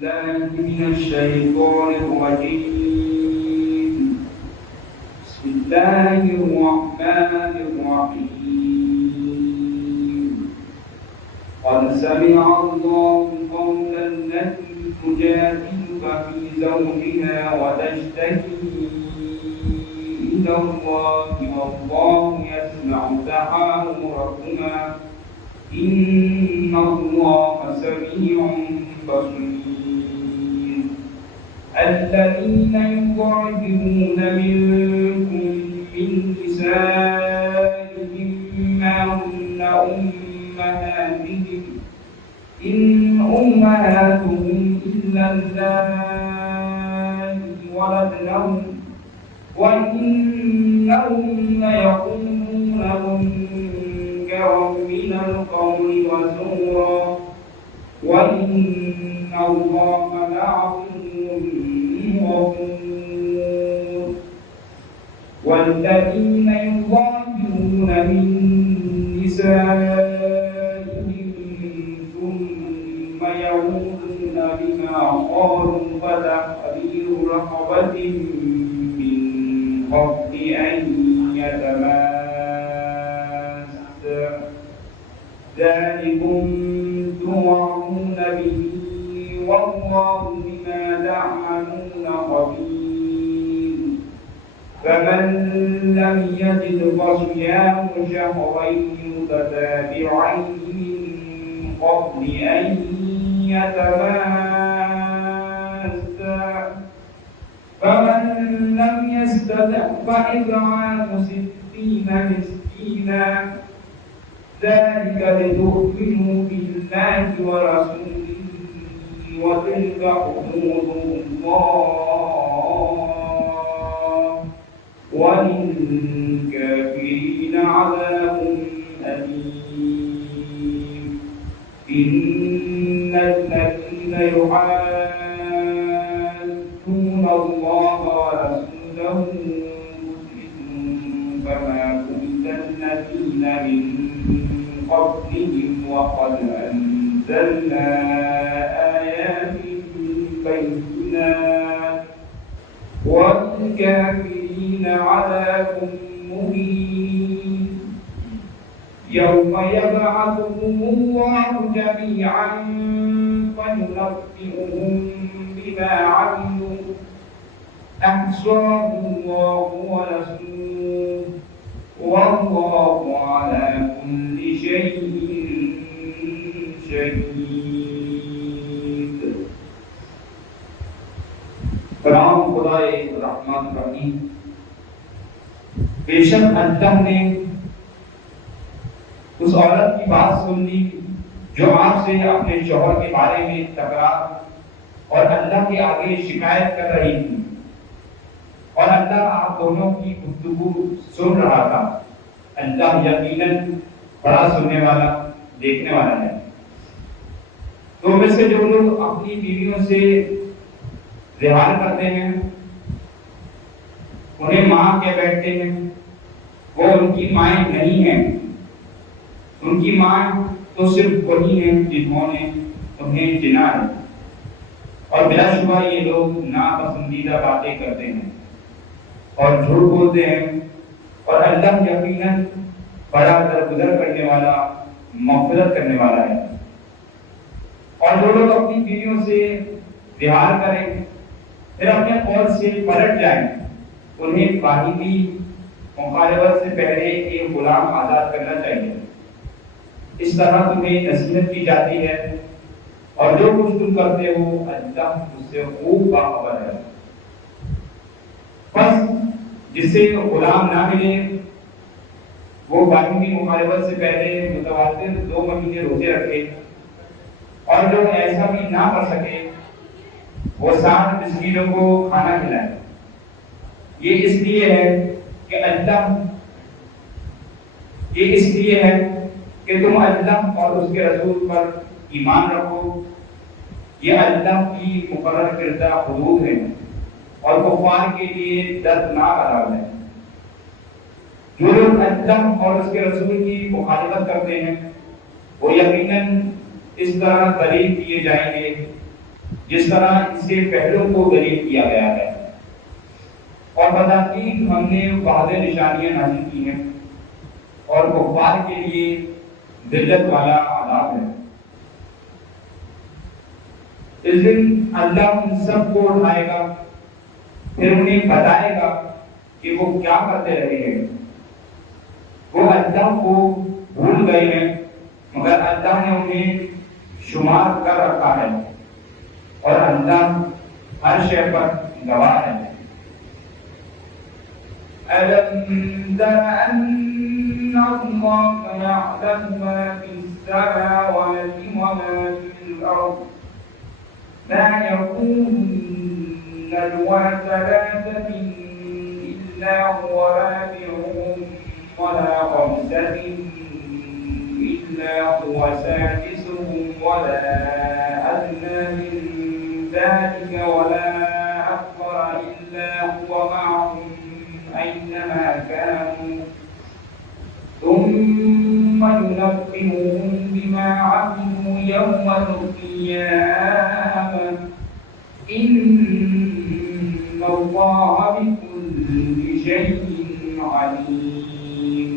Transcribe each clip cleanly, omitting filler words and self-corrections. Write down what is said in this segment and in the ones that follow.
بالله من الشيطان الرجيم. بسم الله الرحمن الرحيم. قد سمع الله قول التي تجادلك في زوجها وتشتكي إلى الله والله يسمع تحاوركما إن الله سميع بصير. الذين يظاهرون منكم من نسائهم ما هن أمهاتهم إن أمهاتهم إلا اللائي ولدنهم وإنهم ليقولون منكرا من القول وزورا وإن الله لعفو غفور. والذين يظاهرون من نسائهم ثم يعودون لما قالوا فتحرير رقبة من قبل أن يتماسا ذلكم توعون به والله بما تعملون خبير. فمن لم يجد فصيام شهرين متتابعين من قبل أن يتماسا فمن لم يستطع فإطعام 60 مسكينا ذلك لتؤمنوا بالله ورسوله وتلك حدود الله وللكافرين عذاب أليم. إن الذين يحادون الله ورسوله فما كنت الذين من قبلهم وقد أنزلنا آيات بينات والكافرين عذاب مهين. يوم يبعثهم الله جميعا فينبئهم بما عملوا أحصاه الله ورسوله والله على كل شيء شهيد. کلام خدائے رحمان رحیم. بے شک اللہ نے اس عورت کی بات سن لی جو آپ سے اپنے شوہر کے بارے میں تکرار اور اللہ کے آگے شکایت کر رہی تھی اور اللہ آپ دونوں کی گفتگو سن رہا تھا. اللہ یقیناً بڑا سننے والا دیکھنے والا ہے. تو میں سے جو لوگ اپنی بیویوں سے زہار کرتے ہیں انہیں ماں کے بیٹھتے ہیں وہ ان کی مائیں نہیں ہیں. ان کی ماں تو صرف وہی ہیں جنہوں نے انہیں چنا ہے. اور بلا شبہ یہ لوگ ناپسندیدہ باتیں کرتے ہیں اور جھوٹ بولتے ہیں اور اللہ یقیناً بڑا درگزر کرنے والا مغفرت کرنے والا ہے. اور جو لوگ اپنی بیویوں سے زہار کریں پھر اپنے قول سے پلٹ جائیں انہیں باہمی مخالفت سے پہلے ایک غلام آزاد کرنا چاہیے. اس طرح تمہیں نصیحت کی جاتی ہے اور جو کچھ تم کرتے ہو اللہ اس سے خوب باخبر ہے. بس جس سے غلام نہ ملے وہ باہمی مخالفت سے پہلے متواتر 2 مہینے روزے رکھے اور جو ایسا بھی نہ کر سکے وہ 7 مسکینوں کو کھانا کھلائے. یہ اس لیے ہے کہ تم اللہ اور اس کے رسول پر ایمان رکھو. یہ اللہ کی مقرر کردہ حدود ہیں اور کفار کے لیے دردناک عذاب ہے. جو لوگ اللہ اور اس کے رسول کی مخالفت کرتے ہیں وہ یقیناً اس طرح ذلیل کیے جائیں گے جس طرح اس سے پہلوں کو دلیل کیا گیا ہے، اور بتحقیق ہم نے واضح نشانیاں نازل کی ہیں اور کفار کے لیے ذلت والا عذاب ہے۔ اس دن اللہ ان سب کو اٹھائے گا، پھر انہیں بتائے گا کہ وہ کیا کرتے رہے ہیں۔ وہ اللہ کو بھول گئے ہیں، مگر اللہ نے انہیں شمار کر رکھا ہے، اور اللہ ہر شے پر گواہ ہے۔ أَلَمْ تَرَ أَنَّ اللَّهَ يَعْلَمُ مَا فِي السَّمَاوَاتِ وَمَا فِي الْأَرْضِ مَا يَكُونُ مِن نَّجْوَىٰ ثَلَاثَةٍ إِلَّا هُوَ رَابِعُهُمْ وَلَا خَمْسَةٍ إِلَّا هُوَ سَادِسُهُمْ وَلَا أَدْنَىٰ مِن ذَٰلِكَ وَلَا أَكْبَرَ إِلَّا هُوَ مَعَهُمْ أَيْنَمَا كَانُوا ثُمَّ يُنَبِّئُهُم بِمَا عَمِلُوا يَوْمَ الْقِيَامَةِ إِنَّ اللَّهَ بِكُلِّ شَيْءٍ عَلِيمٌ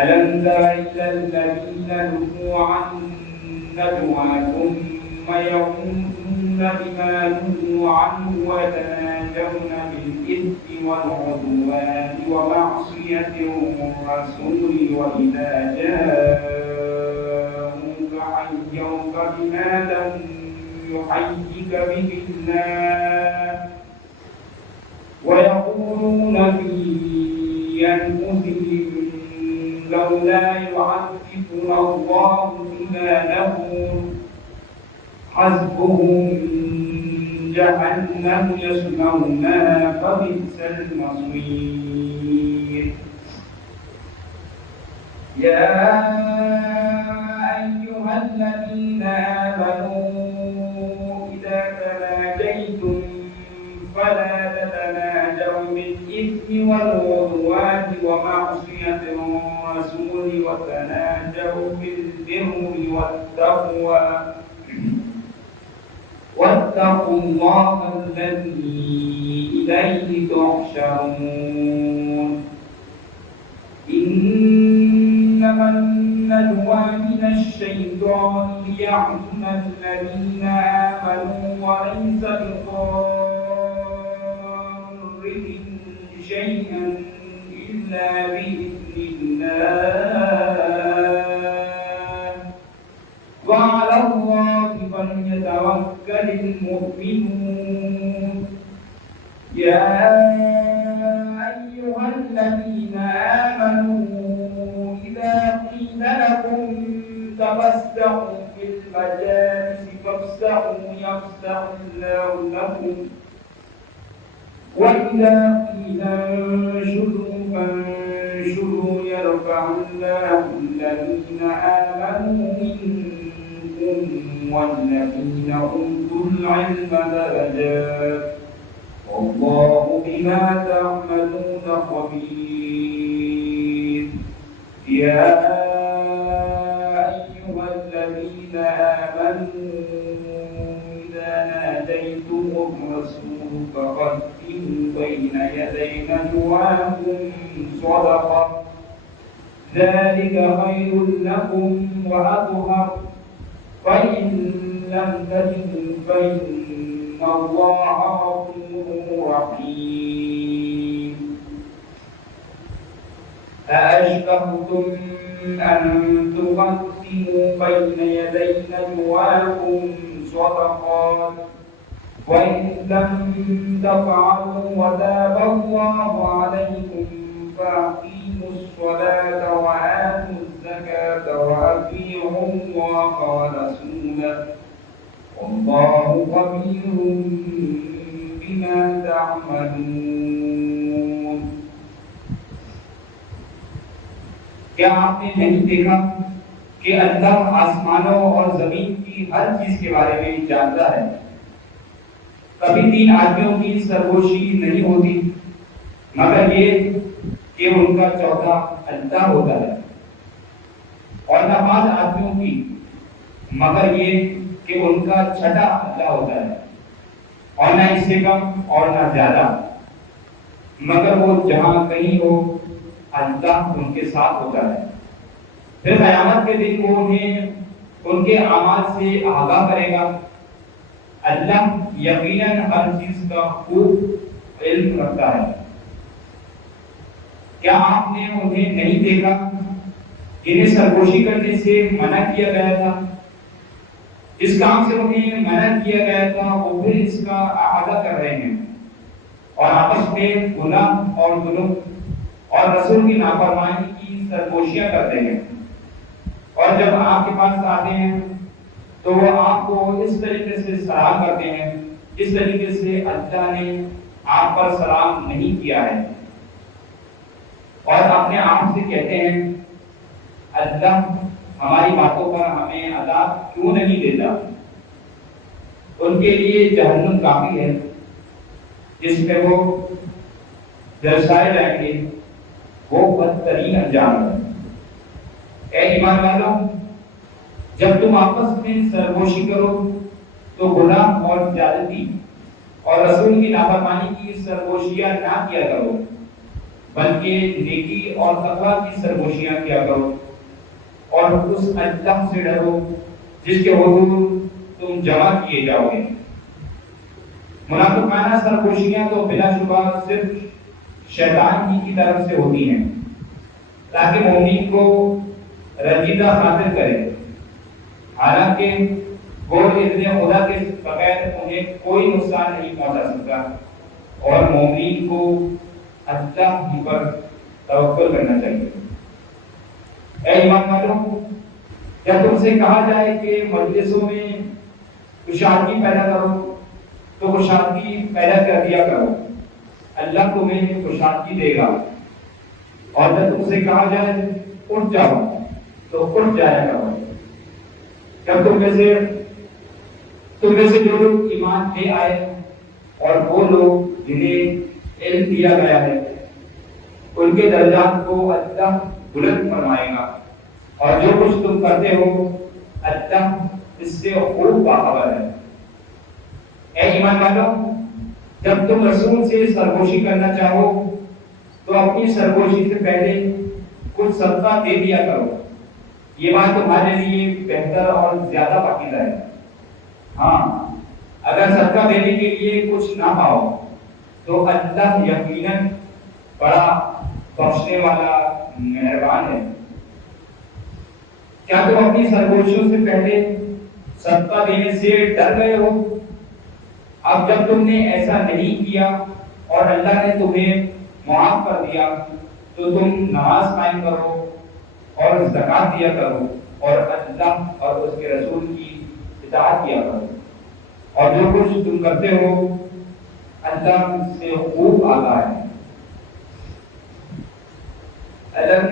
أَلَمْ تَرَ إِلَى الَّذِينَ نُهُوا عَنِ النَّجْوَىٰ ثُمَّ يَعُودُونَ لِمَا نُهُوا عَنْهُ وَيَتَنَاجَوْنَ بِالْإِثْمِ وَالْعُدْوَانِ وَمَعْصِيَتِ الرَّسُولِ وَإِذَا جَاءُوكَ حَيَّوْكَ بِمَا لَمْ يُحَيِّكَ بِهِ اللَّهُ وَيَقُولُونَ فِي أَنفُسِهِمْ لَوْلَا يُعَذِّبُنَا اللَّهُ بِمَا نَقُولُ حَسْبُهُمْ جَهَنَّمُ يَصْلَوْنَهَا فَبِئْسَ الْمَصِيرُ يَا أَيُّهَا الَّذِينَ آمَنُوا إِذَا تَنَاجَيْتُمْ فَلَا تَتَنَاجَوْا بِالْإِثْمِ وَالْعُدْوَانِ وَمَعْصِيَتِ الرَّسُولِ وَتَنَاجَوْا بِالْبِرِّ وَالتَّقْوَىٰ وَاتَّقُوا اللَّهَ الَّذِي إِلَيْهِ تُحْشَرُونَ إِنَّمَا النَّجْوَىٰ مِنَ الشَّيْطَانِ لِيَحْزُنَ الَّذِينَ آمَنُوا وَلَيْسَ بِضَارِّهِمْ شَيْئًا إِلَّا بِإِذْنِ اللَّهِ وَعَلَى اللَّهِ فَلْيَتَوَكَّلِ الْمُؤْمِنُونَ يَا أَيُّهَا الَّذِينَ آمَنُوا إِذَا قِيلَ لَكُمْ تَفَسَّحُوا فِي الْمَجَالِسِ فَافْسَحُوا يَفْسَحِ اللَّهُ لَكُمْ وَإِذَا قِيلَ انشُزُوا فَانشُزُوا يَرْفَعِ اللَّهُ الَّذِينَ آمَنُوا مِنكُمْ وَالَّذِينَ أُوتُوا الْعِلْمَ دَرَجَاتٍ وَاللَّهُ بِمَا تَعْمَلُونَ خَبِيرٌ يَا أَيُّهَا الَّذِينَ آمَنُوا إِذَا نَاجَيْتُمُ الرَّسُولَ فَقَدِّمُوا بَيْنَ يَدَيْ نَجْوَاكُمْ صَدَقَةً ذَلِكَ خَيْرٌ لَكُمْ وَأَطْهَرُ فَإِن لَّمْ تَجِدُوا فَإِنَّ اللَّهَ غَفُورٌ رَّحِيمٌ أَأَشْفَقْتُمْ أَن تُقَدِّمُوا بَيْنَ يَدَيْ نَجْوَاكُمْ صَدَقَاتٍ وَإِن لَّمْ تَفْعَلُوا وَتَابَ اللَّهُ عَلَيْكُمْ فَأَقِيمُوا الصَّلَاةَ وَآتُوا الزَّكَاةَ وَأَطِيعُوا اللَّهَ وَرَسُولَهُ وَاللَّهُ خَبِيرٌ بِمَا تَعْمَلُونَ کیا آپ نے نہیں دیکھا کہ اللہ آسمانوں اور زمین کی ہر چیز کے بارے میں جانتا ہے؟ کبھی تین آدمیوں کی سرگوشی نہیں ہوتی مگر یہ کہ ان کا چوتھا اللہ ہوتا ہے، اور نہ پانچ آدمیوں کی مگر یہ کہ ان کا چھٹا اللہ ہوتا ہے، اور نہ اس سے کم اور نہ زیادہ، مگر وہ جہاں کہیں ہو اللہ ان کے ساتھ ہوتا ہے۔ پھر قیامت کے دن وہ انہیں ان کے اعمال سے آگاہ کرے گا۔ اللہ یقیناً ہر چیز کا خوب علم رکھتا ہے۔ کیا آپ نے انہیں نہیں دیکھا جنہیں سرگوشی کرنے سے منع کیا گیا تھا؟ جس کام سے انہیں منع کیا گیا تھا وہ پھر اس کا اعادہ کر رہے ہیں، اور آپس میں گناہ اور ظلم اور رسول کی نافرمانی کی سرگوشیاں کرتے ہیں، اور جب آپ کے پاس آتے ہیں تو وہ آپ کو اس طریقے سے سلام کرتے ہیں جس طریقے سے اللہ نے آپ پر سلام نہیں کیا ہے، اور اپنے آپ سے کہتے ہیں اللہ ہماری باتوں پر ہمیں عذاب کیوں نہیں دیتا؟ ان کے لیے جہنم کافی ہے جس میں وہ جلسائے جائیں گے، وہ بدترین انجام ہے۔ اے ایمان والوں، جب تم آپس میں سرگوشی کرو تو گناہ اور زیادتی اور رسول کی نافرمانی کی سرگوشیاں نہ کیا کرو، بلکہ نیکی اور تقویٰ کی سرگوشیاں کیا کرو، اور اس اللہ سے ڈرو جس کے حضور تم جمع کیے جاؤ گے۔ منافقانہ سرگوشیاں تو بلا شبہ صرف شیطان کی طرف سے ہوتی ہیں تاکہ مومن کو رنجیدہ خاطر کرے، حالانکہ وہ اذن خدا کے بغیر انہیں کوئی نقصان نہیں پہنچا سکتا، اور مومن کو اللہ ہی پر توکل کرنا چاہیے۔ اے ایمان والوں، جب تم سے کہا جائے کہ مجلسوں میں کشادگی پیدا کرو تو کشادگی پیدا کر دیا کرو، اللہ تمہیں کشادگی دے گا، اور جب تم سے کہا جائے اٹھ جاؤ تو اٹھ جایا کرو۔ جب تم میں سے جو لوگ ایمان لے آئے اور وہ لوگ جنہیں علم دیا گیا ہے ان کے درجات کو اللہ بلند فرمائے گا، اور جو کچھ تم کرتے ہو اللہ اس سے خوب باخبر ہے۔ اے ایمان والوں، جب تم رسول سے سرگوشی کرنا چاہو تو اپنی سرگوشی سے پہلے کچھ صدقہ دے دیا کرو، یہ بات تمہارے لیے بہتر اور زیادہ پاکیزہ ہے۔ ہاں، اگر صدقہ دینے کے لیے کچھ نہ پاؤ تو اللہ یقیناً بڑا بخشنے والا مہربان ہے۔ کیا تم اپنی سرگوشیوں سے پہلے صدقہ دینے سے ڈر گئے ہو؟ اب جب تم نے ایسا نہیں کیا اور اللہ نے تمہیں معاف کر دیا تو تم نماز قائم کرو اور زکات دیا کرو، اور اللہ اور اس کے رسول کی اطاعت کیا کرو، اور جو کچھ تم کرتے ہو اللہ سے خوب آگاہ ہے۔ أَلَمْ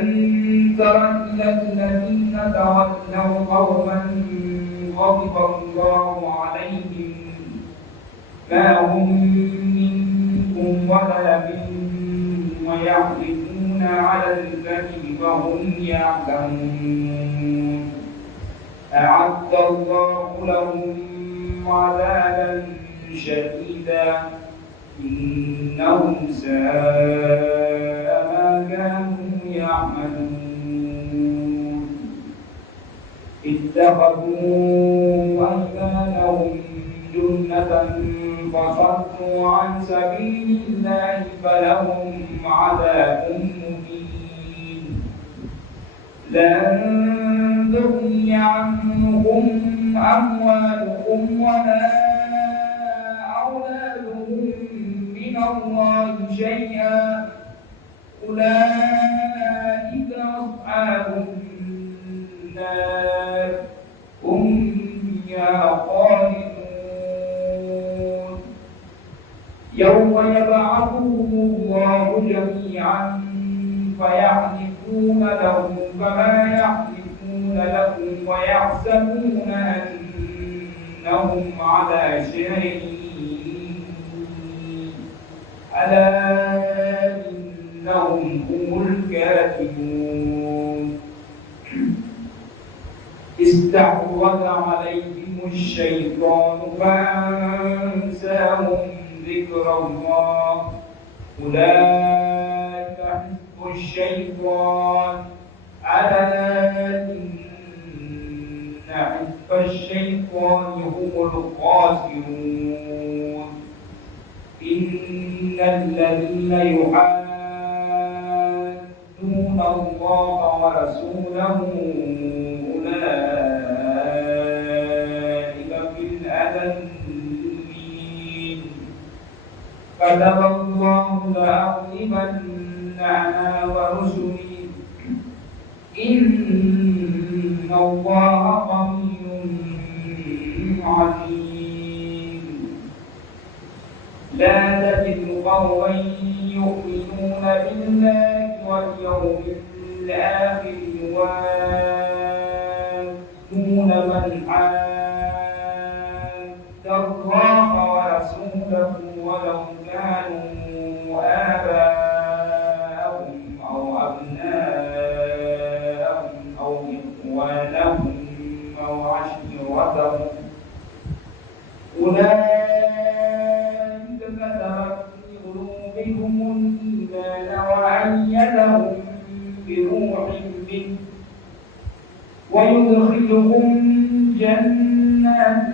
تَرَ إِلَى الَّذِينَ تَوَلَّوْا قَوْمًا غَضِبَ اللَّهُ عَلَيْهِمْ مَا هُمْ مِنكُمْ وَلَا مِنْهُمْ وَيَحْلِفُونَ عَلَى الْكَذِبِ وَهُمْ يَعْلَمُونَ أَعَدَّ اللَّهُ لَهُمْ عَذَابًا شَدِيدًا إِنَّهُمْ سَاءَ مَا كَانُوا يعملون اتخذوا أيمانهم جنة فصدوا عن سبيل الله فلهم عذاب مهين لن تغني عنهم أموالهم ولا أولادهم من الله شيئا أولئك أصحاب النار هم فيها خالدون يوم يبعثهم الله جميعا فيحلفون له كما يحلفون لكم ويحسبون أنهم على شيء ألا إنهم هم الكاذبون استحوذ عليهم الشيطان فأنساهم ذكر الله أولئك حزب الشيطان ألا إن حزب الشيطان هم الخاسرون إن الذين يحادون الله ورسوله أولئك في الأذلين كتب الله لأغلبن أنا ورسلي إن الله قوي عزيز لا تجد قوما يؤمنون بالله واليوم الآخر يوادون من حاد الله ورسوله ولو كانوا آباءهم أو أبناءهم أو إخوانهم أو عشيرتهم أولئك كتب في قلوبهم الإيمان وأيدهم بروح منه ويدخلهم جنات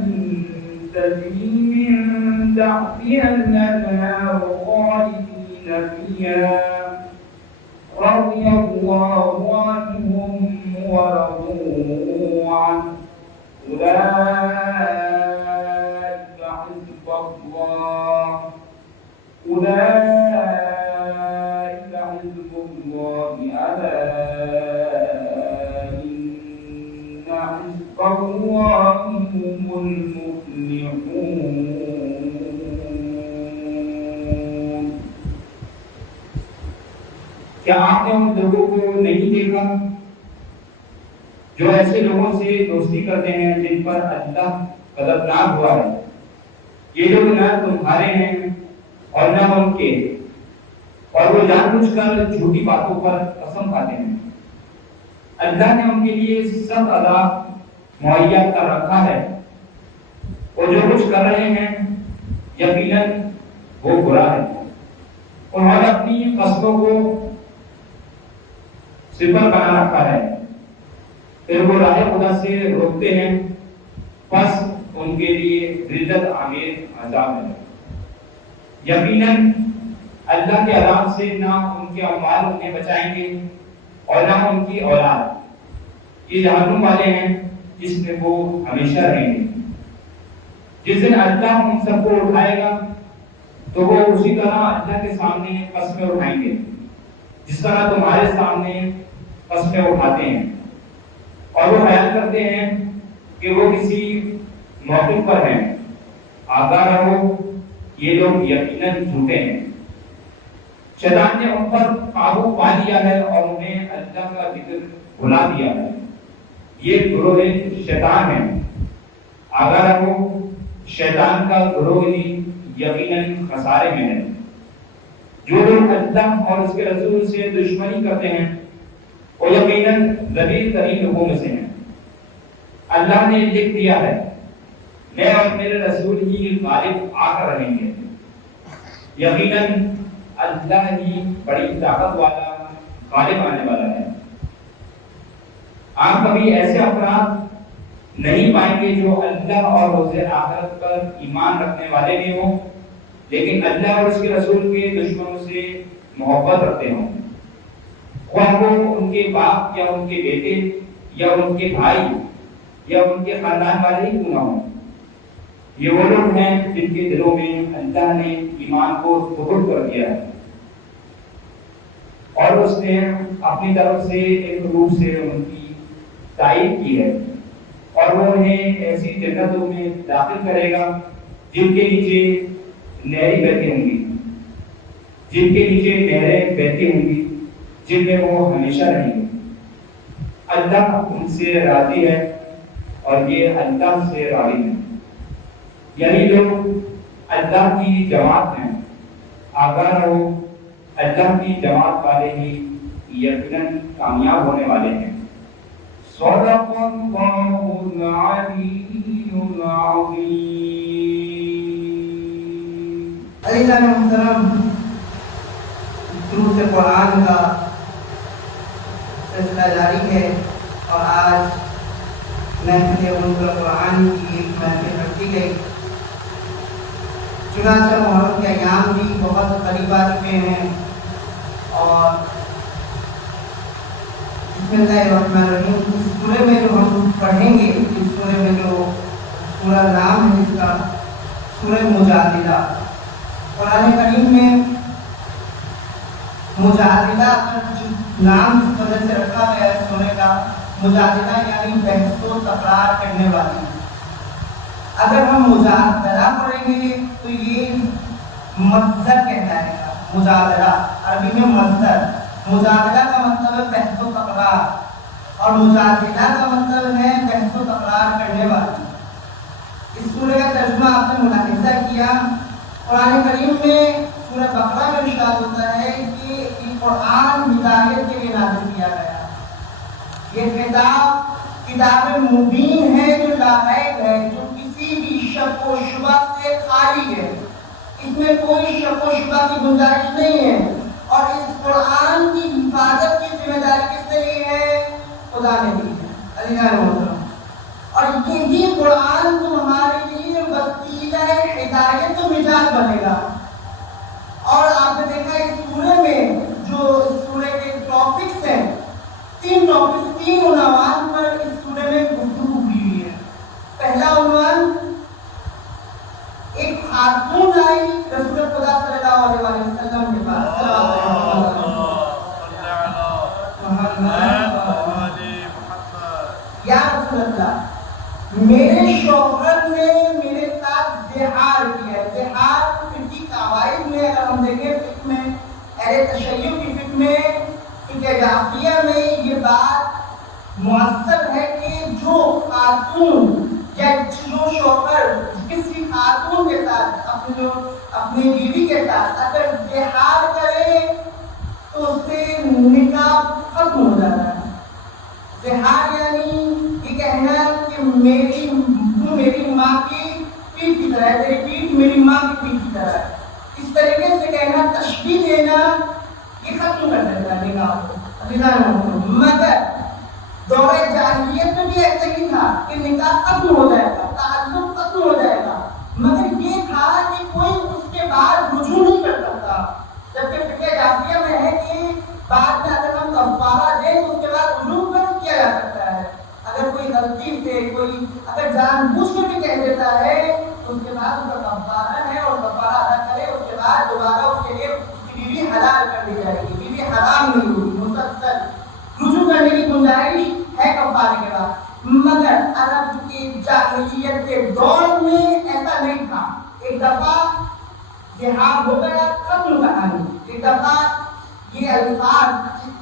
تجري من تحتها الأنهار خالدين فيها رضي الله عنهم ورضوا عنه أولئك حزب الله أولئك حزب الله ألا إن حزب الله هم المفلحون کیا آپ نے ان لوگوں کو نہیں دیکھا جو ایسے لوگوں سے دوستی کرتے ہیں جن پر اللہ غضبناک ہوا ہے؟ یہ لوگ نہ تمہارے ہیں اور نہ ان کے، اور وہ جان بوجھ کر جھوٹی باتوں پر قسم کھاتے ہیں۔ اللہ نے ان کے لیے سخت عذاب مہیا کر رکھا ہے، اور جو کچھ کر رہے ہیں یقیناً وہ برا ہے۔ انہوں نے اپنی قصبوں کو صفر بنا رکھا ہے، پھر وہ راہ خدا سے روکتے ہیں، پس ان کے لیے ذلت آمیز عذاب ہے۔ یقیناً اللہ کے عذاب سے نہ ان کے اعمال انہیں بچائیں گے اور نہ ان کی اولاد، یہ جہنم والے ہیں جس میں وہ ہمیشہ رہیں گے۔ جس دن اللہ ان سب کو اٹھائے گا تو وہ اسی طرح اللہ کے سامنے قسمیں اٹھائیں گے جس طرح تمہارے سامنے قسمیں اٹھاتے ہیں، اور وہ خیال کرتے ہیں کہ وہ کسی موقف پر ہیں۔ آگاہ رہو، یہ لوگ یقیناً جھوٹے ہیں۔ شیطان نے ان پر قابو پا لیا ہے اور انہیں اللہ کا ذکر بھلا دیا ہے۔ یہ گروہ شیطان ہے۔ آگاہ رہو، شیطان کا گروہ ہی یقیناً خسارے میں ہے۔ جو لوگ اللہ اور اس کے رسول سے دشمنی کرتے ہیں وہ یقیناً ذلیل ترین لوگوں میں سے ہیں۔ اللہ نے لکھ دیا ہے میں اور میرے رسول ہی غالب آ کر رہیں گے۔ یقیناً اللہ ہی بڑی طاقت والا غالب آنے والا ہے۔ آپ کبھی ایسے افراد نہیں پائیں گے جو اللہ اور روز آخرت پر ایمان رکھنے والے بھی ہوں لیکن اللہ اور اس کے رسول کے دشمنوں سے محبت رکھتے ہوں، خواہ وہ ان کے باپ یا ان کے بیٹے یا ان کے بھائی یا ان کے خاندان والے ہی کیوں نہ ہوں۔ یہ وہ لوگ ہیں جن کے دلوں میں اللہ نے ایمان کو ظہور کر دیا ہے اور اس نے اپنی طرف سے ایک روح سے ان کی تائید کی ہے، اور وہ انہیں ایسی جنتوں میں داخل کرے گا جن کے نیچے نہریں بہتی ہوں گی، جن کے نیچے نہریں بہتی ہوں گی، جن میں وہ ہمیشہ رہیں گے۔ اللہ ان سے راضی ہے اور یہ اللہ سے راضی ہے۔ یہی لوگ اللہ کی جماعت ہیں۔ آگاہ رہو، اللہ کی جماعت والے ہی یقیناً کامیاب ہونے والے ہیں۔ صدق اللہ العلی العظيم. عزیزان محترم، دروس قرآن کا سلسلہ جاری ہے اور آج محفل علوم القرآن کی ایک محفل رکھی گئی. چنانچہ محرم کے ایام بھی بہت قریب آ چکے ہیں اور بسم اللہ الرحمن الرحیم اس سورے میں جو ہم پڑھیں گے، اس سورے میں جو پورا نام ہے اس کا سورہ مجادلہ. قرآن کریم میں مجادلہ نام اس وجہ سے رکھا گیا ہے سورے کا. مجادلہ یعنی بحث و تکرار کرنے والی. اگر ہم مجادلہ پڑھیں گے تو یہ مصدر کہلائے گا. مجادلہ عربی میں مصدر. مجادلہ کا مطلب ہے بحث و تکرار اور مجادلہ کا مطلب ہے بحث و تکرار کرنے والی. اس سورہ کا ترجمہ آپ نے ملاحظہ کیا. قرآن کریم میں سورہ بقرہ میں ارشاد ہوتا ہے کہ یہ قرآن ہدایت کے لیے نازل کیا گیا. یہ کتاب مبین ہے جو لاغیب ہے، جو کسی بھی شک و شبہ سے خالی ہے. اس میں کوئی شک و شبہ کی گنجائش نہیں ہے. اور اس قرآن کی حفاظت کی ذمہ داری کس نے لی ہے؟ خدا نے لی ہے. عزیزان محترم، اور یہی قرآن تمہارے لیے وسیلہ ہدایت و نجات بنے گا. اور آپ نے دیکھا اس سورے میں جو اس سورے کے ٹاپکس ہیں، تین عنوان پر اس سورے میں گفتگو ہوئی ہے. پہلا عنوان ایک خاتون آئی رسول خدا صلی اللہ علیہ وسلم کے پاس. یا رسول اللہ، میرے شوہر نے میرے ساتھ زہار کیا. زہار فقہی قواعد میں اگر ہم دیکھیں فقہ میں اہل تشیع کی فقہ میں فقہ جعفریہ میں یہ بات مؤثر ہے کہ جو خاتون یا جو شوہر کسی خاتون کے ساتھ اپنی بیوی کے ساتھ اگر زہار کرے تو اس سے نکاح ختم ہو جاتا ہے. زہار یعنی یہ کہنا کہ میری ماں کی پیٹھ کی طرح ہے، تیری پیٹھ میری ماں کی پیٹھ کی طرح ہے. اس طریقے سے کہنا، تشبیہ دینا، یہ ختم کر دیتا ہے نکاح کو. مگر دور جاہلیت میں بھی ایسا ہی تھا کہ نکاح ختم ہو جائے گا، تعلق ختم ہو جائے گا، مگر یہ تھا کہ کوئی اس کے بعد رجوع نہیں کر سکتا. جبکہ فقہ جعفریہ میں ہے کہ بعد میں اگر ہم کفارہ دیں تو اس کے بعد رجوع کیا جا سکتا ہے. اگر کوئی غلطی سے کوئی اگر جان بوجھ کر بھی کہہ دیتا ہے تو اس کے بعد اس کا کفارہ ہے اور کفارہ ادا کرے. اس کے بعد دوبارہ اس کے لیے اس کی بیوی حلال کر دی جائے گی، بیوی حرام نہیں ہوگی. مسلسل رجوع کرنے کی گنجائش ہے کفارے کے بعد. مگر عرب کی جاہلیت کے دور میں ایسا نہیں تھا. ایک دفعہ زہار ہو گیا، ختم کہانی. ایک دفعہ یہ الفاظ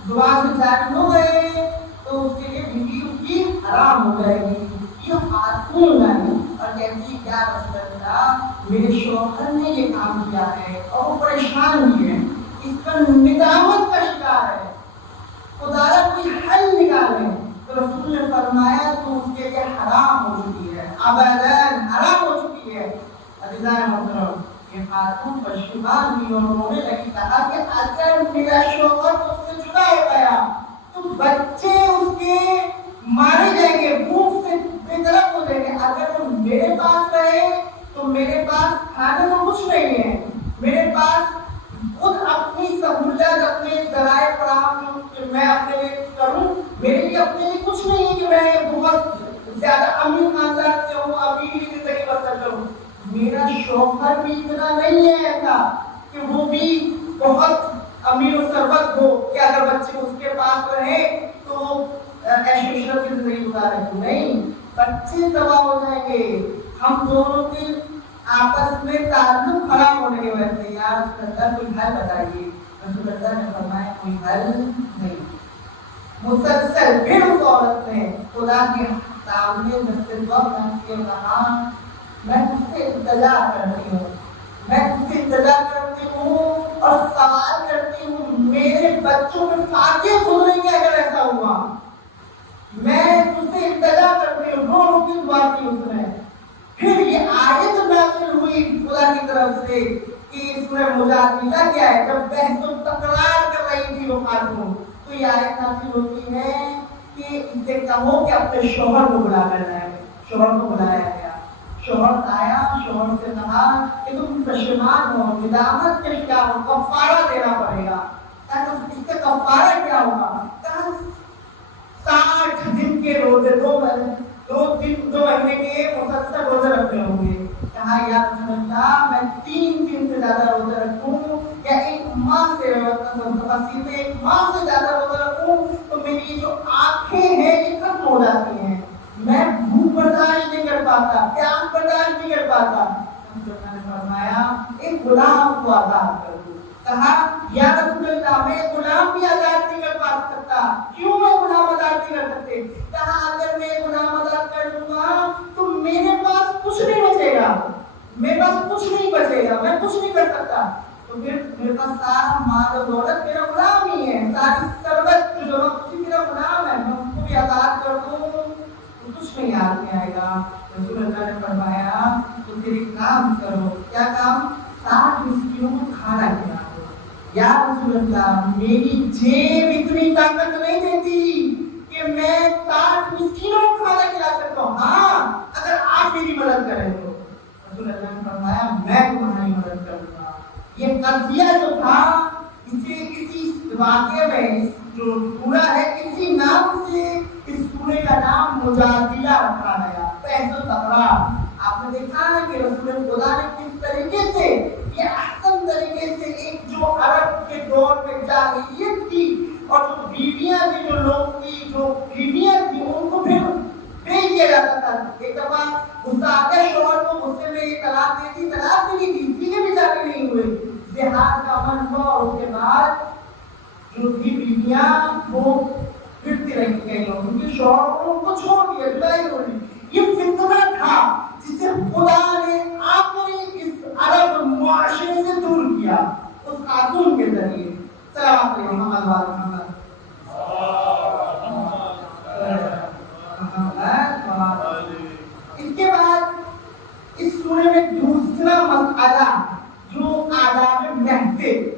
زبان سے جاری ہو گئے تو اس کے لیے بیوی اس کی حرام ہو جائے گی. یہ خاتون نہیں اور کہتی کیا رسول اللہ، میرے شوہر نے یہ کام کیا ہے اور وہ پریشان بھی ہے، اس پر ندامت کا شکار ہے، خدا را کوئی حل نکالے. تو رسول نے فرمایا تو اس کے لیے حرام ہو چکی ہے، ابداً حرام ہو چکی ہے. عزیزان محترم، یہ خاتون پشیمان ہوئی اور رونے لگی، کہا کہ اگر میرا شوہر اس سے جدا ہو گیا تو بچے اس کے مارے جائیں گے، بھوک سے بے طرف ہو جائیں گے. اگر وہ میرے پاس رہے تو میرے پاس کھانے کو کچھ نہیں ہے، میرے پاس خود اپنی سہولت اپنے ذرائع فراہم میں اپنے لیے کروں، میرے لیے اپنے لیے کچھ نہیں ہے کہ میں بہت زیادہ امیر خاندان سے ہوں، ابھی بھی زندگی بسر کروں. میرا شوہر بھی اتنا نہیں ہے ایسا کہ وہ بھی بہت امیر و ثروت ہو کہ اگر بچے اس کے پاس رہے تو عیش و عشرت کی زندگی گزارے. نہیں، بچے تباہ ہو جائیں گے، ہم دونوں کے آپس میں تعلق خراب ہونے کے وجہ سے. یا رسول اللہ کوئی حل بتائیے. رسول اللہ نے فرمایا کوئی حل نہیں. مسلسل پھر اس عورت نے خدا کے سامنے دستگیر کے کہا، میں تجھ سے التجا کرتی ہوں، میں تجھ سے التجا کرتی ہوں اور سوال کرتی ہوں، میرے بچوں میں فاتح گزریں گے اگر ایسا ہوا. میں تجھ سے التجا کرتی ہوں، رو رو کے دعا کی اس نے. پھر یہ آیت نازل ہوئی خدا کی طرف سے کہ سورہ مجادلہ کیا ہے، جب بحث و تکرار کر رہی تھی وہ خاتون، تو یہ آیت نازل ہوتی ہے کہ ان سے کہو کہ اپنے شوہر کو بلا کر لائے. شوہر کو بلایا گیا، شوہر آیا، شوہر سے کہا کہ تم پشیمان ہو، ندامت کے کیا ہو، کفارہ دینا پڑے گا. اس کا کفارہ کیا ہوگا؟ 60 دن کے روزے، 2 مہینے کے مسلسل روزے رکھنے ہوں گے. کہا یا رسول اللہ میں 3 دن سے زیادہ روزے رکھوں یا ایک ماہ سے زیادہ روزے رکھوں تو میری جو آنکھیں ہیں یہ ختم ہو جاتی ہیں، میں بھوک برداشت نہیں کر پاتا، پیاس برداشت نہیں کر پاتا. رسول اللہ نے فرمایا ایک غلام کو آزاد کر دو. کہا یا رسول اللہ میں غلام بھی آزاد نہیں کر سکتا. کیوں میں غلام آزاد نہیں کر سکتے؟ کہا اگر میں غلام آزاد کر دوں گا تو میرے پاس کچھ نہیں بچے گا، میرے پاس کچھ نہیں بچے گا، میں کچھ نہیں کر سکتا. تو پھر میرے پاس سارا مال و دولت میرا غلام ہی ہے، ساری ثروت جو جمع کی میرا غلام ہے، میں اس کو بھی آزاد کر دوں تو کچھ نہیں یاد میں آئے گا. رسول اللہ نے فرمایا تو پھر ایک کام کرو. کیا کام؟ 60 مسکینوں کو کھانا کھلاؤ. یا رسول اللہ میری جیب اتنی طاقت نہیں دیتی کہ میں 60 مسکینوں کو کھانا کھلا سکتا ہوں. ہاں اگر آپ میری مدد کریں تو. رسول اللہ نے فرمایا میں تمہاری مدد کروں گا. یہ قضیہ جو تھا اسے کسی واقعے میں جو سورہ ہے اسی نام سے اس سورے کا نام مجادلہ رکھا گیا، بحث و تکرار. آپ نے دیکھا نا کہ رسول خدا نے کس طریقے سے یہ احسن طریقے سے ایک جو عرب کے دور میں جاہلیت تھی اور جو بیویاں تھی، جو لوگ کی جو بیویاں تھی ان کو پھر بیچ دیا جاتا تھا. ایک دفعہ غصہ آتا شوہر کو، غصے میں یہ طلاق دے دی، طلاق دی تھی، سیدھے بھی جانے نہیں ہوئے. جہاد کا عمل ہوا اور اس کے بعد جو تھی بیویاں وہ پھرتی رہی کئی لوگ، کیونکہ شوہر ان کو چھوڑ دیا، جدائی ہو گئی. یہ فتنہ تھا جسے خدا نے آخری اس عرب معاشرے سے دور کیا اس خاتون کے ذریعے. صلوات محمد و محمد. اس کے بعد اس سورے میں دوسرا مسئلہ جو آداب محفل.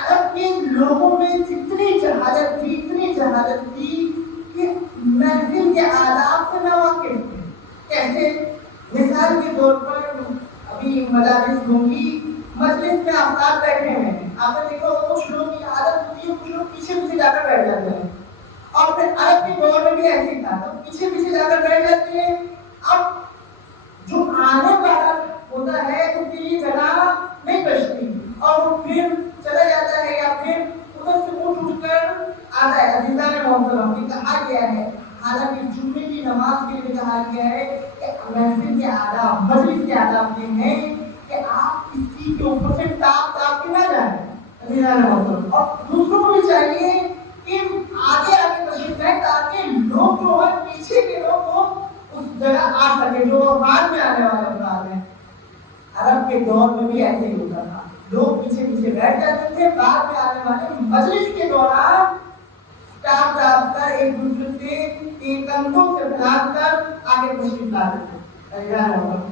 عرب کے لوگوں میں اتنی جہالت تھی کہ محفل کے آداب سے نہ واقف تھے. کیسے؟ مثال کے طور پر ابھی مجالس ہوں گی، مجلس میں افراد بیٹھے ہیں، آپ نے دیکھا کچھ لوگ کی عادت ہوتی ہے کچھ لوگ پیچھے جا کر بیٹھ جاتے ہیں. اور پھر عرب کے دور میں بھی ایسے ہی تھا، تو پیچھے جا کر بیٹھ جاتے ہیں. اب جو آنے والا ہوتا ہے اس کے لیے جگہ نہیں بچتی اور وہ پھر چلا جاتا ہے یا پھر ادھر سے اٹھ کر آتا ہے. عزیزان محترم یہ کہا گیا ہے، حالانکہ جمعے کی نماز کے لیے کہا گیا ہے کہ محفل کے آداب، مجلس کے آداب یہ ہیں کہ آپ کسی کے اوپر سے ٹاپ کے نہ جائیں. عزیزان محترم اور دوسروں کو بھی چاہیے کہ آگے تشریف لائیں تاکہ لوگ جو ہے پیچھے کے لوگ وہ اس جگہ آ سکے جو بعد میں آنے والے افراد ہیں. عرب کے دور میں بھی ایسے ہی ہوتا تھا، لوگ پیچھے بیٹھ جاتے تھے، بعد میں آنے والے مجلس کے دوران ٹاپ کر ایک دوسرے سے کندھوں سے پھیلا کر آگے تشریف لاتے تھے.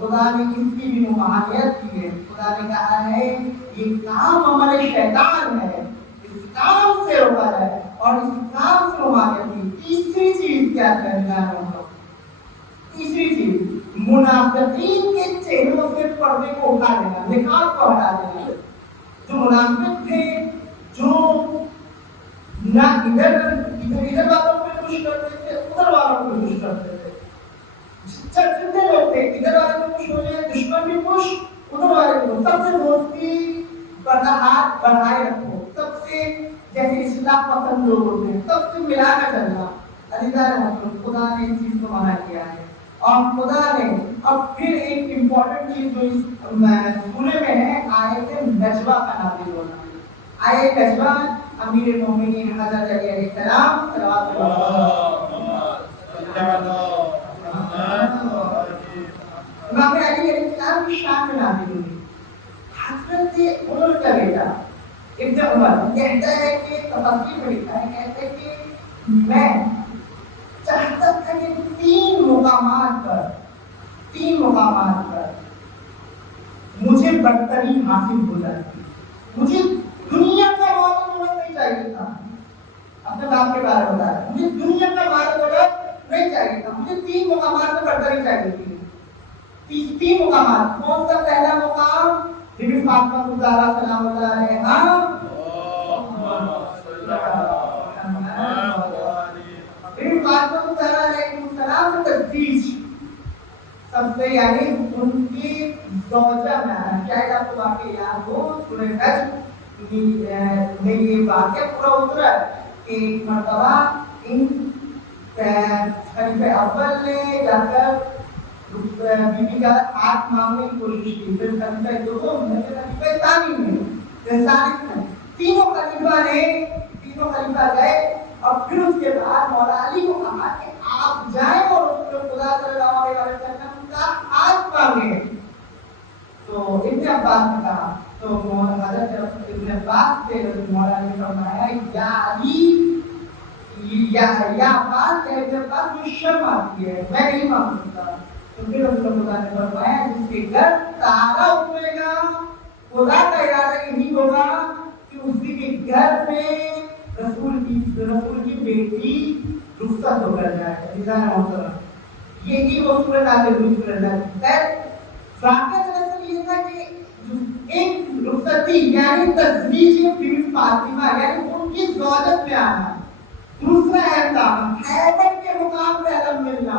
خدا نے اس کی بھی ممانعت کی ہے. خدا نے کہا ہے یہ کام عمل شیطان ہے، اس کام سے روکا جائے اور اس کام سے ممانعت کی. تیسری چیز کیا کرنا ہے؟ تیسری چیز منافقین کے چہروں سے پردے کو اٹھا دینا، نقاب کو ہٹا دینا. جو منافق تھے جو نہ ادھر والوں کو خوش کرتے تھے، ادھر والوں کو خوش کرتے تھے. جتنے لوگ تھے ادھر والے کو خوش ہو جائے، دشمن بھی خوش، ادھر والے کو. سب سے دوستی ہاتھ بڑھائے رکھو، سب سے جیسے اصلاح پسند لوگ ہوتے ہیں سب سے ملا کر چلنا. خدا نے اس چیز کو منع کیا ہے. اور خدا نے اب پھر ایک امپورٹنٹ چیز جو اس سورے میں ہے، آیت نجوہ کا نازل ہونا. آیت نجوہ امیر المومنین حضرت علی علیہ السلام صلوات امام علی علیہ السلام کی شان میں نازل ہوئی. حضرت عمر کا بیٹا ابن عمر کہتا ہے کہ تفسیر میں لکھا ہے، کہتے ہیں کہ میں چاہتا تھا کہ 3 مقامات پر 3 مقامات پر مجھے برتری حاصل ہو جاتی. مجھے دنیا کا مال دولت نہیں چاہیے تھا. اپنے باپ کے بارے میں بتایا, مجھے دنیا کا مال دولت نہیں چاہیے تھا, مجھے 3 مقامات پر برتری چاہیے تھی. 3 مقامات. کون سا پہلا مقام؟ بی بی فاطمہ الزہرا سلام اللہ علیہا. بی بی فاطمہ الزہرا علیہ السلام سے تدریج سب سے, یعنی ان کی زوجہ میں شاید آپ کو واقعہ یاد ہو, سورہ حج میں یہ واقعہ پورا اترا کہ ایک مرتبہ ان خلیفہ اول نے جا کر بی بی کا ہاتھ مانگنے کی کوشش کی. پھر خلیفہ دوم نے, خلیفہ ثانی میں, ثالث میں, تینوں خلیفہ گئے اور پھر اس کے بعد مولا علی کو کہا کہ آپ جائیں اور خدا صلی اللہ علیہ وسلم کا ہاتھ مانگیں. تو ابن عباس نے کہا, تو حضرت ابن عباس سے مولا علی نے فرمایا یا علی یا عباس, یا ابن عباس مجھے شرم آتی ہے, میں نہیں مانگ سکتا. تو پھر رسول اللہ نے فرمایا جس کے گھر تارا اترے گا خدا کا ارادہ یہی ہوگا کہ اسی کے گھر میں رسول کی بیٹی رخصت ہو کر جائے. یہی وہ سورہ نازل ہوئی سورہ نازل. واقعہ دراصل یہ تھا کہ ایک رخصتی یعنی تزویج بی بی فاطمہ یعنی ان کی زوجت میں آنا. دوسرا احکام خیبر کے مقام پہ علم ملنا,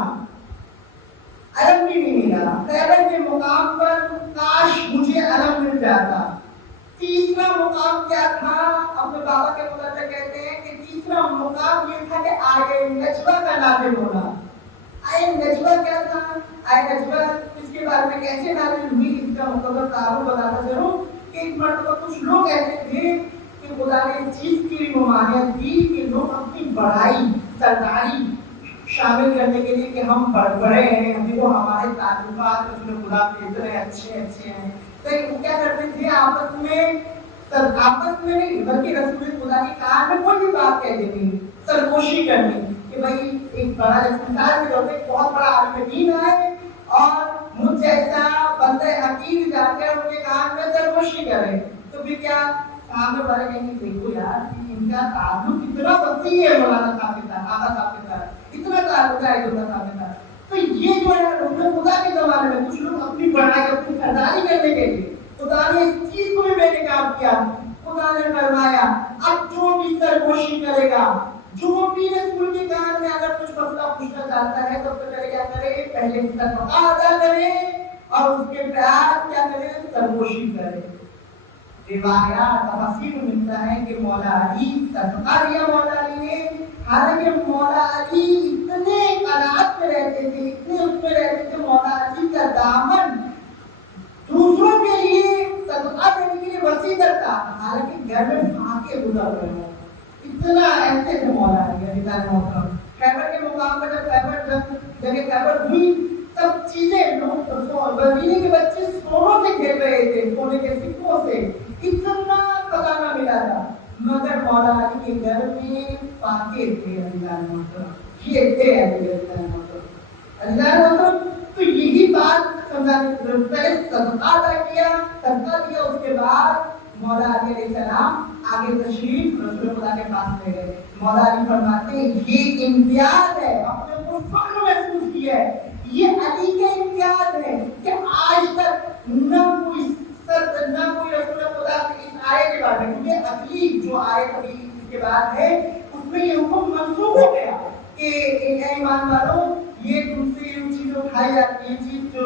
علم بھی نہیں ملا. خیبر کے مقام پر کاش مجھے علم مل جاتا. تیسرا مقام کیا تھا؟ اپنے بابا کے متعلق کہتے ہیں کہ تیسرا مقام یہ تھا کہ آیہ نجوہ کا نازل ہونا. آیہ نجوہ کیا تھا؟ آیہ نجوہ اس کے بارے میں کیسے نازل ہوئی اس کا مقدر تعارف بتانا ضرور کہ ایک مرتبہ کچھ لوگ ایسے تھے کہ خدا نے اس چیز کی ممانعت دی کہ لوگ اپنی بڑائی سرداری شامل کرنے کے لیے کہ ہم بڑے ہیں, ہمیں ہمارے تعلقات رسول خدا سے اتنے اچھے ہیں, تو وہ کیا کرتے تھے آپس میں نہیں بلکہ رسول خدا کے کان میں کوئی بھی بات کہہ دینی, سرگوشی کرنی کہ بھائی ایک بڑا مثال کے طور پہ ایک بہت بڑا عالم دین ہے اور مجھ جیسا بندہ حقیر جا کر ان کے کان میں سرگوشی کرے. تو پھر کیا سامنے والے کہیں گے دیکھو یار ان کا تعلق اتنا وسیع ہے مولانا صاحب کے ساتھ, آقا صاحب کے ساتھ اتنا تعلق ہے عبداللہ صاحب کے ساتھ. تو یہ جو ہے رسول خدا کے زمانے میں کچھ لوگ اپنی بڑائی اپنی سرداری کرنے کے لیے خدا نے اس چیز کو بھی بے نقاب کیا. خدا نے فرمایا اب جو بھی سرگوشی کرے گا, جو بھی رسول کے کان میں اگر کچھ مسئلہ پوچھنا چاہتا ہے تو پہلے کیا کرے, پہلے صدقہ ادا کرے اور اس کے بعد کیا کرے, سرگوشی کرے. روایات تفسیر میں ملتا ہے کہ مولا علی صدقہ دیا مولا علی نے, حالانکہ مولا علی اتنے قناعت میں رہتے تھے, اتنے اس میں رہتے تھے, مولا علی کا دامن دوسروں کے لیے صدقہ دینے کے لیے وسیع تھا, حالانکہ گھر میں بھاگے گزر رہے ہوں, اتنا ایسے تھے مولا علی رضی اللہ عنہ. خیبر کے مقام پر جب خیبر ہوئی سب چیزیں لوگ مدینے کے بچے سونوں سے کھیل رہے تھے, سونے کے سکوں سے, اتنا خزانہ ملا تھا, مگر مولا علی کے گھر میں پاکے تھے رضی اللہ عنہ. یہ تھے رضی اللہ عنہ. تو یہی بات پہلے صدقہ ادا کیا, صدقہ دیا, اس کے بعد مولا علی علیہ السلام آگے تشریف رسول خدا کے پاس لے گئے. مولا علی فرماتے ہیں یہ امتیاز ہے, اپنے کو فخر محسوس کیا ہے, یہ علی کا امتیاز ہے کہ آج تک نہ کوئی رسول خدا سے اس آیت کے بارے میں, کیونکہ اگلی جو آیت ابھی اس کے بعد ہے اس میں یہ حکم منسوخ ہو گیا کہ اے ایمان والوں یہ تم سے یہ چیز اٹھائی جاتی ہے, چیز جو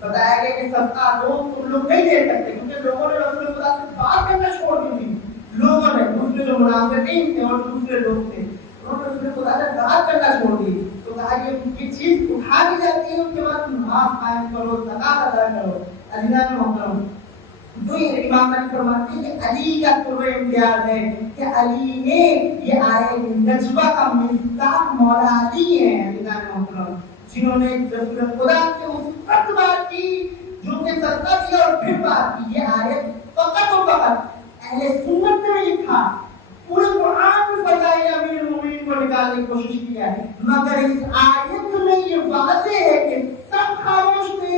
بتایا گیا کہ صدقہ تم لوگ نہیں دے سکتے, کیونکہ لوگوں نے رسول خدا سے بات کرنا چھوڑ دی تھی. لوگوں نے دوسرے جو منافقین تھے اور دوسرے لوگ تھے انہوں نے رسول خدا سے بات کرنا چھوڑ دی. تو کہا یہ چیز اٹھا دی جاتی ہے, اس کے بعد نماز قائم کرو, زکات ادا کرو. اللہ نے محترم تو یہ امام علی فرماتے ہیں کہ علی کا قرب امتیاز ہے کہ علی نے یہ آیت نجوہ کا مصداق مولا علی ہیں اللہ نے محترم, جنہوں نے رسول خدا سے اس وقت بات کی جو کہ صدقہ دیا اور پھر بات کی. یہ آیت فقط و فقط اہل سنت نے لکھا, پورے قرآن میں فضائل امیر المومنین کو نکالنے کی کوشش کی ہے, مگر اس آیت میں یہ واضح ہے کہ سب خاموش تھے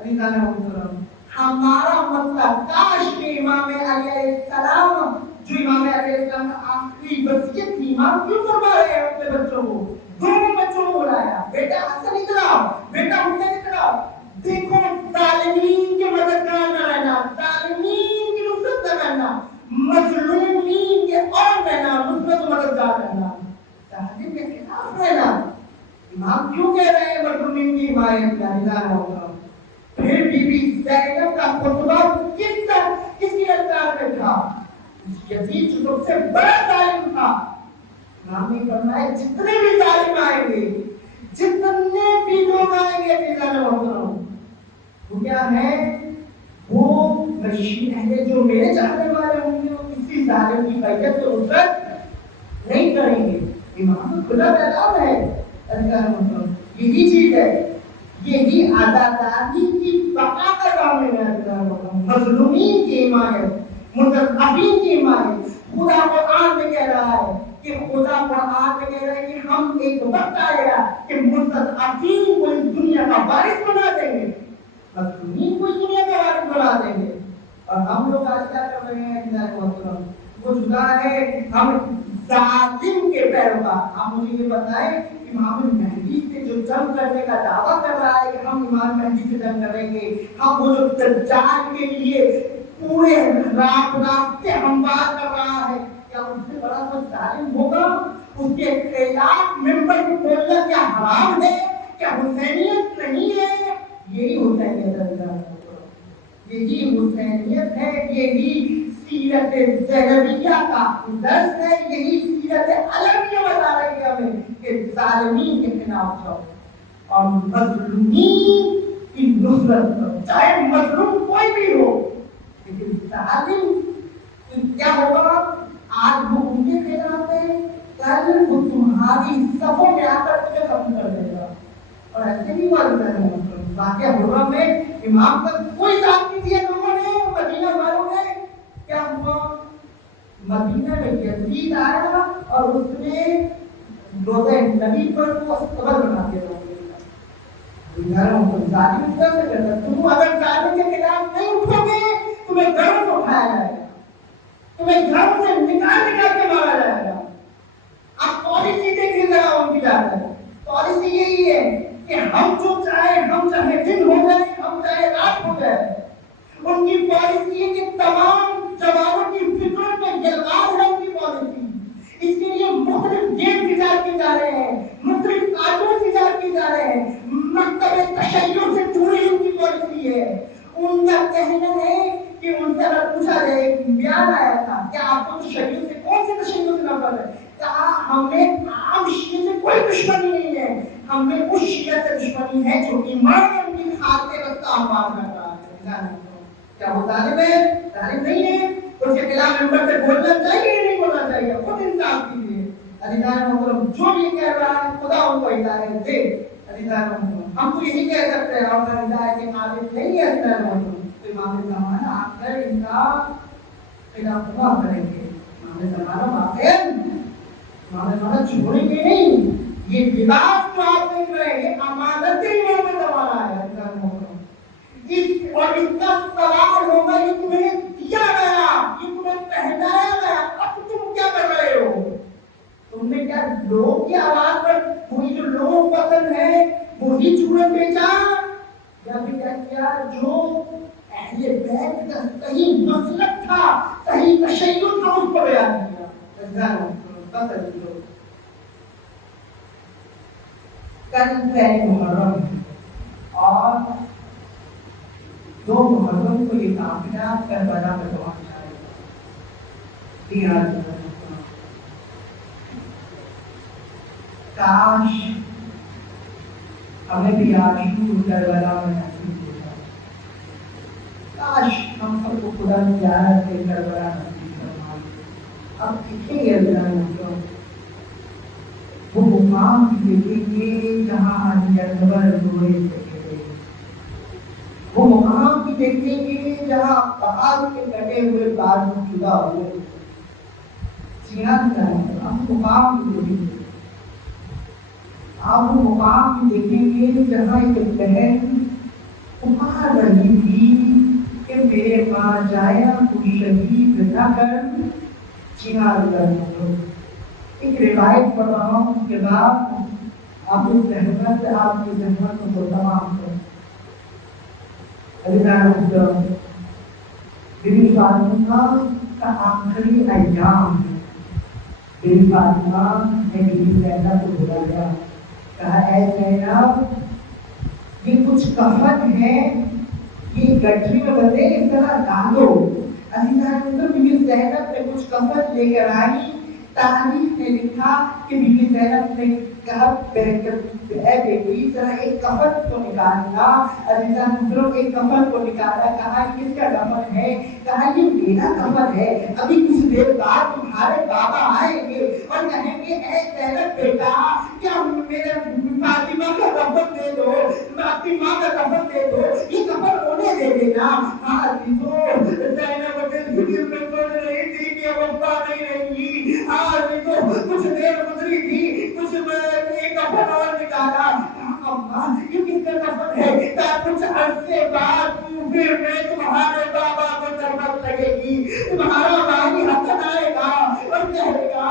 عزیزان محترم ہمارا مسئلہ کاش کہ امام علیہ السلام جو امام علیہ السلام کا آخری وصیت تھی، امام کیوں فرما رہے ہیں اپنے بچوں کو؟ دونوں بچوں کو بلایا، بیٹا حسن ادھر آؤ، بیٹا حسین ادھر آؤ، دیکھو ظالمین کے مددگار نہ رہنا، ظالمین کی نصرت نہ رہنا، مظلومین کے اور رہنا، نصرت و مددگار رہنا، ظالم کے خلاف رہنا۔ امام کیوں کہہ رہے ہیں مظلومین کی حمایت کا؟ عزیزان محترم پھر بی بی زینب کا خطبہ کس کی رفتار میں تھا؟ یزید جو سب سے بڑا ظالم تھا، امام نے فرمایا جتنے بھی ظالم آئیں گے، جتنے بھی لوگ آئیں گے عزیزان محترم، وہ کیا ہے؟ وہ مشین ہے جو میرے چاہنے والے ہوں گے، وہ کسی ظالم کی بیعت و نصرت نہیں کریں گے۔ امام خدا پیغام ہے عزیزان محترم، یہی چیز ہے، یہی آزادی کی بقا کا ضامن ہے۔ مظلومین کی حمایت، مستضعفین کی حمایت۔ خدا قرآن میں کہہ رہا ہے کہ ہم ایک وقت آئے گا کہ مستضعفین کو اس دنیا کا وارث بنا دیں گے، مظلومین کو اس دنیا کا وارث بنا دیں گے۔ اور ہم لوگ آج کیا کر رہے ہیں؟ وہ جدا ہے ہم ظالم کے پیروکار۔ آپ مجھے یہ بتائیں امام مہدی سے جو جنگ کرنے کا دعویٰ کر رہا ہے کہ ہم امام مہدی سے جنگ کریں گے، ہم وہ جو دجال کے لیے پورے راستے ہموار کر رہا ہے، کیا اس سے بڑا کوئی ظالم ہوگا؟ اس کے خلاف منبر پہ بولنا کیا حرام ہے؟ کیا حسینیت نہیں ہے؟ یہی حسینیت ہے، یہی حسینیت ہے، یہی سیرت زینبیہ کا درس ہے، یہی سیرت علویہ بتا رہی ہے ہمیں کہ ظالمین کے خلاف جاؤ اور مظلومین کی نصرت کرو، چاہے مظلوم کوئی بھی ہو، لیکن ظالم کیا ہوگا؟ آج وہ ان کے خلاف ہے، کل وہ تمہاری صفوں میں آ کر تمہیں ختم کر دے گا۔ اور ایسے بھی معلوم ہے واقعہ حرہ میں امام کا کوئی ساتھ نہیں دیا لوگوں نے، مدینہ والوں نے۔ کیا ہوا؟ مدینہ میں یزید آیا اور اس نے روزہ نبی پر کو قبر بنا دیا۔ ظالم کیا کرتا؟ تم اگر ظالم کے خلاف نہیں اٹھو گے تمہیں گھروں سے اٹھایا جائے گا، تمہیں گھروں سے نکال کے مارا جائے گا۔ آپ پالیسی دیکھیں ذرا ان کی جاتا ہے، پالیسی یہی ہے کہ ہم جو چاہے، ہم چاہے دن ہو جائے، ہم چاہے رات ہو جائے۔ ان کی پالیسی ہے کہ تمام جوانوں کی فکروں میں جلوار ہے ان کی پالیسی۔ اس کے لیے مختلف گیم ایجاد کیے جا رہے ہیں، مختلف کارٹون ایجاد کیے جا رہے ہیں، مکتب تشیع سے جڑی ان کی پالیسی ہے۔ ان کا کہنا ہے کہ ان سے اگر پوچھا جائے، ایک بیان آیا تھا کہ آپ کو تشیع سے کون سے تشیع سے نفرت ہے؟ کہا ہم نے عام شیعہ سے کوئی دشمنی نہیں ہے، ہم نے اس شیعہ سے دشمنی ہے جو ایمان ان کی خاطر رستہ ہموار کر رہا ہے۔ کیا وہ ظالم ہے؟ ظالم نہیں ہے؟ اس کے خلاف منبر سے بولنا چاہیے یا نہیں بولنا چاہیے؟ خود انصاف کیجیے۔ عزیزان محترم جو یہ کہہ رہا ہے خدا ان کو ہدایت دے۔ عزیزان محترم ہم تو یہی کہہ سکتے ہیں، اور ہدایت کے قابل نہیں ہے عزیزان محترم تو امام زمانہ آ کر ان کا خلاف ہوا کریں گے۔ امام زمانہ آخر امام زمانہ چھوڑیں گے نہیں۔ یہ لباس جو آپ دیکھ رہے ہیں یہ امانت امام زمانہ ہے عزیزان محترم، اور اس کا سوال ہوگا یہ تمہیں دیا گیا، یہ تمہیں پہنایا گیا، اب تم کیا کر رہے ہو؟ تم نے کیا لوگ کی آواز پر کوئی جو لوگ پسند ہے وہی چورن بیچا، یا پھر کیا کیا جو اہل بیت کا صحیح مسلک تھا، صحیح تشیع تھا اس کو بیان کیا؟ کل پہلے محرم اور 2 محرم کو یہ قافلہ کربلا میں پہنچا ہے۔ کاش ہمیں بھی عاشور کربلا میں نصیب ہوتا، کاش ہم سب کو خدا کی زیارت سے کربلا نصیب فرمائے۔ اب دیکھیں گے اللہ وہ مقام بھی دیکھیں گے جہاں علی اکبر روئے تھے، وہ مقام بھی دیکھیں گے جہاں پہاڑ کے کٹے ہوئے بازو جدا ہوئے، سینہ نکالیں آپ مقام بھی دیکھیں گے، آپ وہ مقام بھی دیکھیں گے جہاں ایک بہن پکار چاہ رہی تھی کہ میرے پاس جائے تو شہید نہ کر جہاد کر دو. ایک روایت پڑھ رہا ہوں, اس کے بعد آپ کی زحمت کو تمام کریں. بی فاطمہ کا آخری ایام ہے. بی فاطمہ نے بی زینب کو بلایا, کہا اے زینب یہ کچھ کفن ہے, یہ گٹری میں بندے اس طرح ڈالو. بی زینب نے کچھ کفن لے کر آئی. تاریخ نے لکھا کہ بی زینب نے کہا اے بیٹی ذرا ایک کفن کو نکالنا. ایک کفن کو نکالا, کہا کس کا کفن ہے؟ کہا یہ میرا کفن ہے. ابھی کچھ دیر بعد تمہارے بابا آئیں گے اور کہیں گے اے زینب بیٹا کیا میرے فاطمہ کا کفن دے دو, فاطمہ کا کفن دے دو, یہ کفن انہیں دے دینا. ہاں زینب دل میں سوچ رہی تھی کہ وفا نہیں رہیں گی. کچھ دیر گزری تھی, کچھ ایک کفن اور نکالا. یہ کس کا کفن ہے؟ کچھ عرصے بعد پھر میں تمہارے بابا کو ضرورت لگے گی, تمہارا بھائی حسن آئے گا اور کہے گا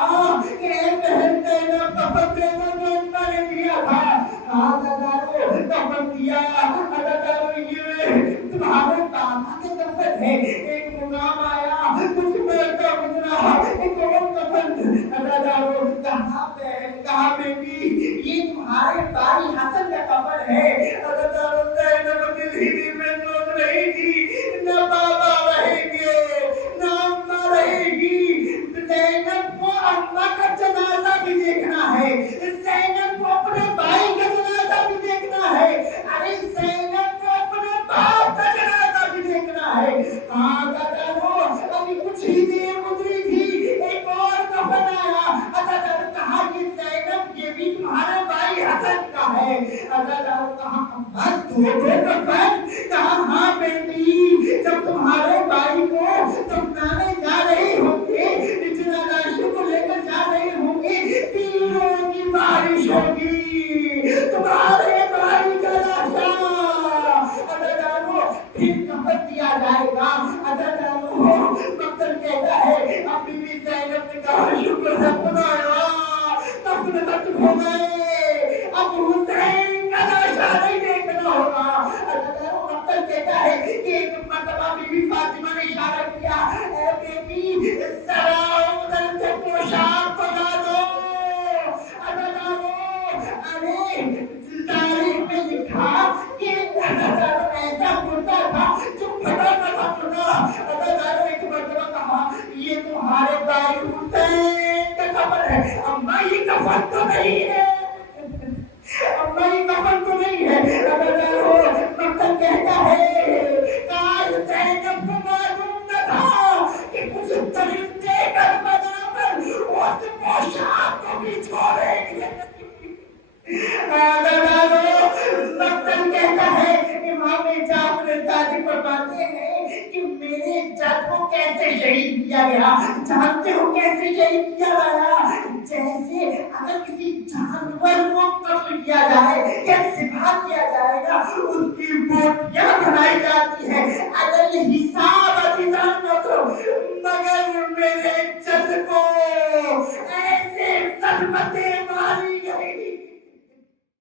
کہ اے بہن زینب کفن دے دو جو انہوں نے دیا تھا. کفن دیا. یہ تمہارے بابا کے کفن ہے. ایک مقام آیا, کچھ دیر کا گزرا, ایک اور کفن. کہا بیٹی یہ تمہارے بھائی حسن کا کفن ہے. زینب دل ہی دل میں سوچ رہی تھی نہ بابا رہیں گے نہ اماں رہے گی. زینب کو اماں کا جنازہ بھی دیکھنا ہے, زینب کو اپنے بھائی کا جنازہ بھی دیکھنا ہے. ارے زینب کو اپنے باپ کا جنازہ بھی دیکھنا ہے. ہاں ابھی کچھ ہی دیر گزری تھی, ایک اور کفن آیا. کہا کہ زینب یہ بھی تمہارے بھائی حسن کا ہے. کہا ہاں بیٹی جب تمہارے بھائی کو دفنانے جا رہے ہوں گے, جنازہ کو لے کر جا رہے ہوں گے, تیروں کی بارش ہوگی, تمہارے بھائی کا لاشا پھر کفن دیا جائے گا. مقصد کہتا ہے اب بی بی زینب نے کہا شکر ہے خدایا کفن ختم ہو گئے, اب حسین کا لاشا نہیں دیکھنا ہوگا. مقصد کہتا ہے کہ ایک مرتبہ بی بی فاطمہ نے اشارہ کیا, اے بیٹی ذرا ادھر سے پوشاک بنا دو. ارے تاریخ میں لکھا کہ ایسا کرتا تھا جو پھٹا تھا چنا. ایک مرتبہ کہا یہ تمہارے بھائی حسین کا کفن ہے. اماں یہ کفن تو نہیں ہے, اماں یہ کفن تو نہیں ہے. مقصد کہتا ہے کاش زینب کو معلوم نہ تھا کہ کچھ درندے کربلا پر اس پوشاک کو بھی چھوڑیں گے. مقصد کہتا ہے امام جعفر صادق فرماتے ہیں کہ میرے جد کو کیسے شہید کیا گیا, جانتے ہو کیسے شہید کیا گیا؟ جیسے اگر کسی جانور کو قتل کیا جائے یا ذبح کیا جائے گا, اس کی بوٹیاں بنائی جاتی ہیں,